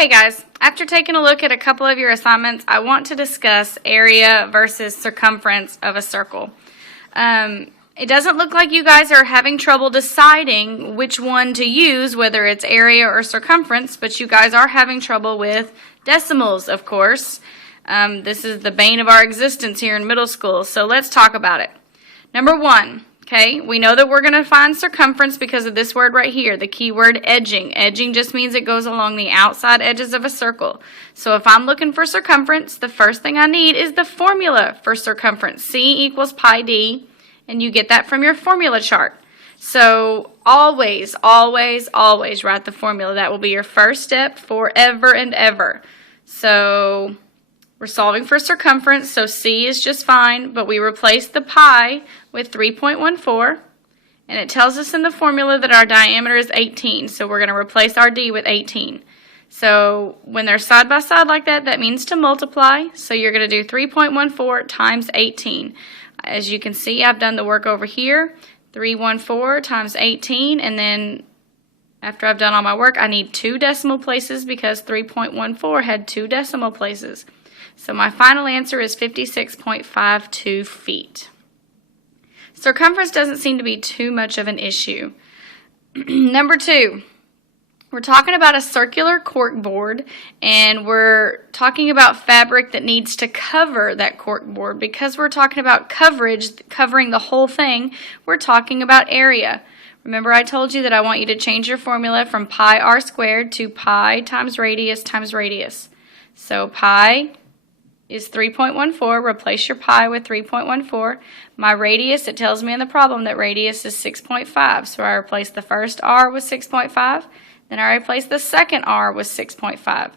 Hey guys, after taking a look at a couple of your assignments, I want to discuss area versus circumference of a circle. It doesn't look like you guys are having trouble deciding which one to use, whether it's area or circumference, but you guys are having trouble with decimals, of course. This is the bane of our existence here in middle school, so let's talk about it. Number one. Okay, we know that we're going to find circumference because of this word right here, the key word edging. Edging just means it goes along the outside edges of a circle. So if I'm looking for circumference, the first thing I need is the formula for circumference. C equals pi d, and you get that from your formula chart. So always, always, always write the formula. That will be your first step forever and ever. So we're solving for circumference, so C is just fine, but we replace the pi with 3.14, and it tells us in the formula that our diameter is 18, so we're going to replace our D with 18. So when they're side by side like that, that means to multiply, so you're going to do 3.14 times 18. As you can see, I've done the work over here, 314 times 18, and then after I've done all my work, I need 2 decimal places because 3.14 had 2 decimal places. So my final answer is 56.52 feet. Circumference doesn't seem to be too much of an issue. Number 2, we're talking about a circular cork board, and we're talking about fabric that needs to cover that cork board. Because we're talking about coverage, covering the whole thing, we're talking about area. Remember I told you that I want you to change your formula from pi r squared to pi times radius times radius. So pi is 3.14. Replace your pi with 3.14. My radius, it tells me in the problem that radius is 6.5. So I replace the first r with 6.5. Then I replace the second r with 6.5.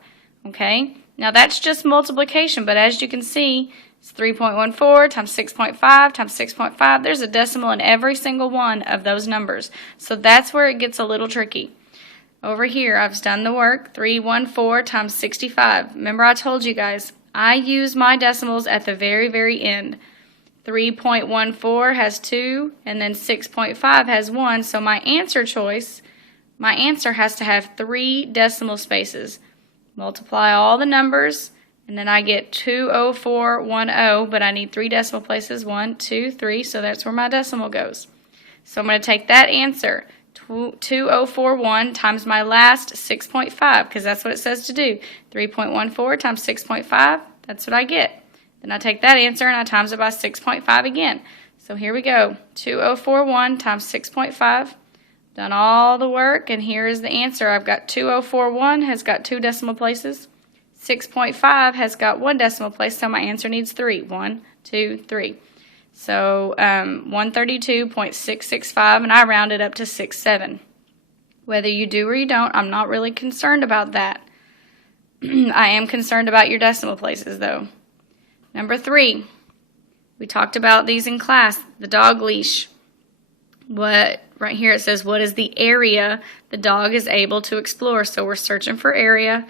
Okay? Now that's just multiplication, but as you can see, it's 3.14 times 6.5 times 6.5. There's a decimal in every single one of those numbers. So that's where it gets a little tricky. Over here, I've done the work. 314 times 65. Remember I told you guys, I use my decimals at the very, very end. 3.14 has 2, and then 6.5 has 1, so my answer choice, my answer has to have 3 decimal spaces. Multiply all the numbers, and then I get 20410, but I need 3 decimal places, 1, 2, 3, so that's where my decimal goes. So I'm going to take that answer, 2041 times my last 6.5, because that's what it says to do. 3.14 times 6.5, that's what I get. Then I take that answer and I times it by 6.5 again. So here we go, 2041 times 6.5. Done all the work, and here is the answer. I've got 2041 has got 2 decimal places. 6.5 has got 1 decimal place, so my answer needs 3. 1, 2, 3. So 132.665, and I rounded up to 67. Whether you do or you don't, I'm not really concerned about that. I am concerned about your decimal places, though. Number 3, we talked about these in class, the dog leash. Right here it says, what is the area the dog is able to explore? So we're searching for area.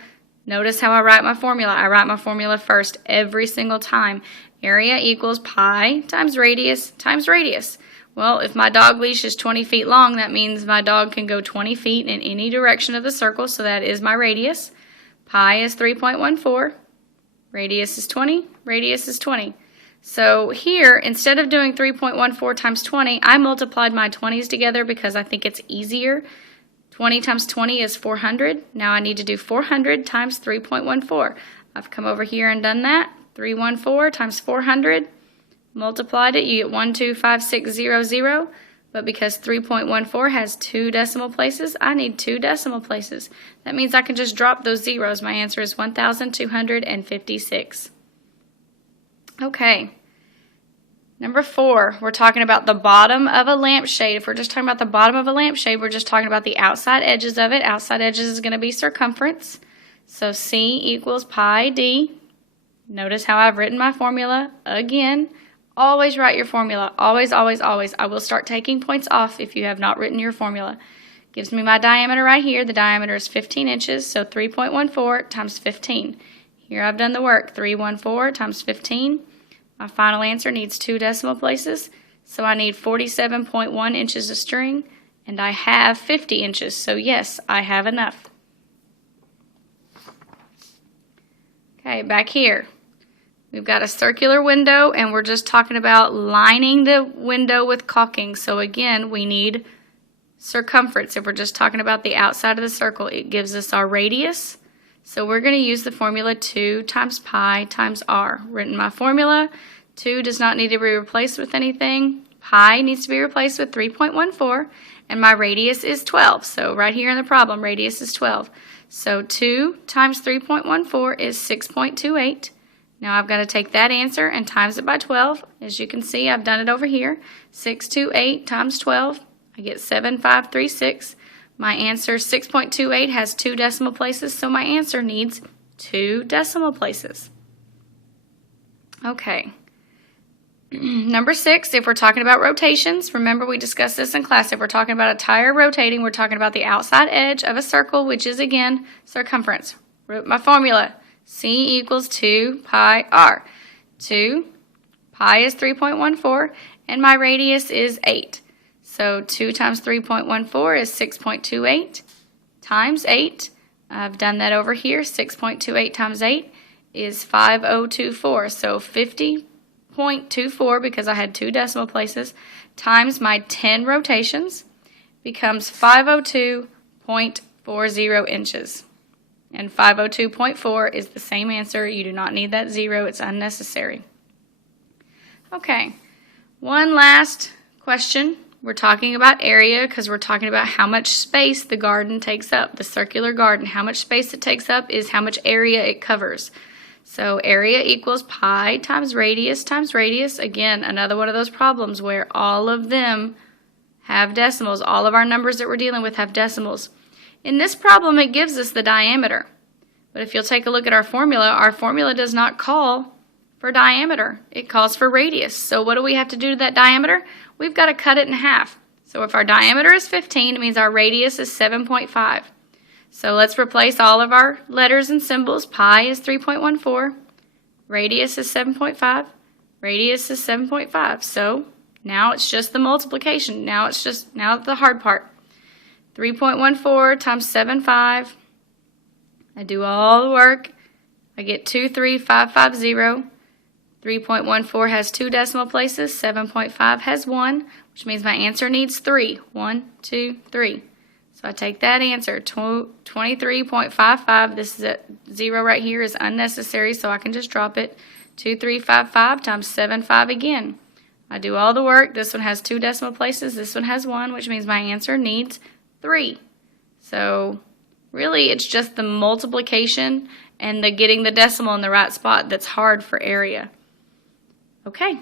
Notice how I write my formula. I write my formula first every single time. Area equals pi times radius times radius. Well, if my dog leash is 20 feet long, that means my dog can go 20 feet in any direction of the circle, so that is my radius. Pi is 3.14. Radius is 20. Radius is 20. So here, instead of doing 3.14 times 20, I multiplied my 20s together because I think it's easier. 20 times 20 is 400. Now I need to do 400 times 3.14. I've come over here and done that. 314 times 400, multiplied it, you get 125600, but because 3.14 has 2 decimal places, I need 2 decimal places. That means I can just drop those zeros. My answer is 1,256. Okay. Number 4, we're talking about the bottom of a lampshade. If we're just talking about the bottom of a lampshade, we're just talking about the outside edges of it. Outside edges is going to be circumference. So C equals pi d. Notice how I've written my formula again. Always write your formula. Always, always, always. I will start taking points off if you have not written your formula. Gives me my diameter right here. The diameter is 15 inches, so 3.14 times 15. Here I've done the work. 314 times 15. My final answer needs 2 decimal places, so I need 47.1 inches of string, and I have 50 inches, so yes, I have enough. Okay, back here. We've got a circular window, and we're just talking about lining the window with caulking. So again, we need circumference. If we're just talking about the outside of the circle, it gives us our radius. So we're going to use the formula 2 times pi times r. Written my formula. 2 does not need to be replaced with anything. Pi needs to be replaced with 3.14, and my radius is 12. So right here in the problem, radius is 12. So 2 times 3.14 is 6.28. Now I've got to take that answer and times it by 12. As you can see, I've done it over here. 628 times 12, I get 7536. My answer, 6.28, has 2 decimal places, so my answer needs 2 decimal places. Okay. Number 6, if we're talking about rotations, remember we discussed this in class. If we're talking about a tire rotating, we're talking about the outside edge of a circle, which is, again, circumference. Wrote my formula. C equals 2 pi r. 2, pi is 3.14, and my radius is 8. So 2 times 3.14 is 6.28 times 8. I've done that over here. 6.28 times 8 is 5024. So 50.24, because I had 2 decimal places, times my 10 rotations becomes 502.40 inches. And 502.4 is the same answer. You do not need that 0. It's unnecessary. Okay, one last question. We're talking about area because we're talking about how much space the garden takes up. The circular garden, how much space it takes up is how much area it covers. So area equals pi times radius times radius. Again, another one of those problems where all of them have decimals. All of our numbers that we're dealing with have decimals. In this problem, it gives us the diameter. But if you'll take a look at our formula does not call for diameter. It calls for radius. So what do we have to do to that diameter? We've got to cut it in half. So if our diameter is 15, it means our radius is 7.5. So let's replace all of our letters and symbols. Pi is 3.14. Radius is 7.5. Radius is 7.5. So now it's just the multiplication. Now the hard part. 3.14 times 7.5. I do all the work. I get 23550. 3.14 has 2 decimal places. 7.5 has 1, which means my answer needs 3. 1, 2, 3. So I take that answer, 23.55. This is a 0 right here is unnecessary, so I can just drop it. 2355 times 7.5 again. I do all the work. This one has 2 decimal places. This one has 1, which means my answer needs 3. So really it's just the multiplication and the getting the decimal in the right spot that's hard for area. Okay.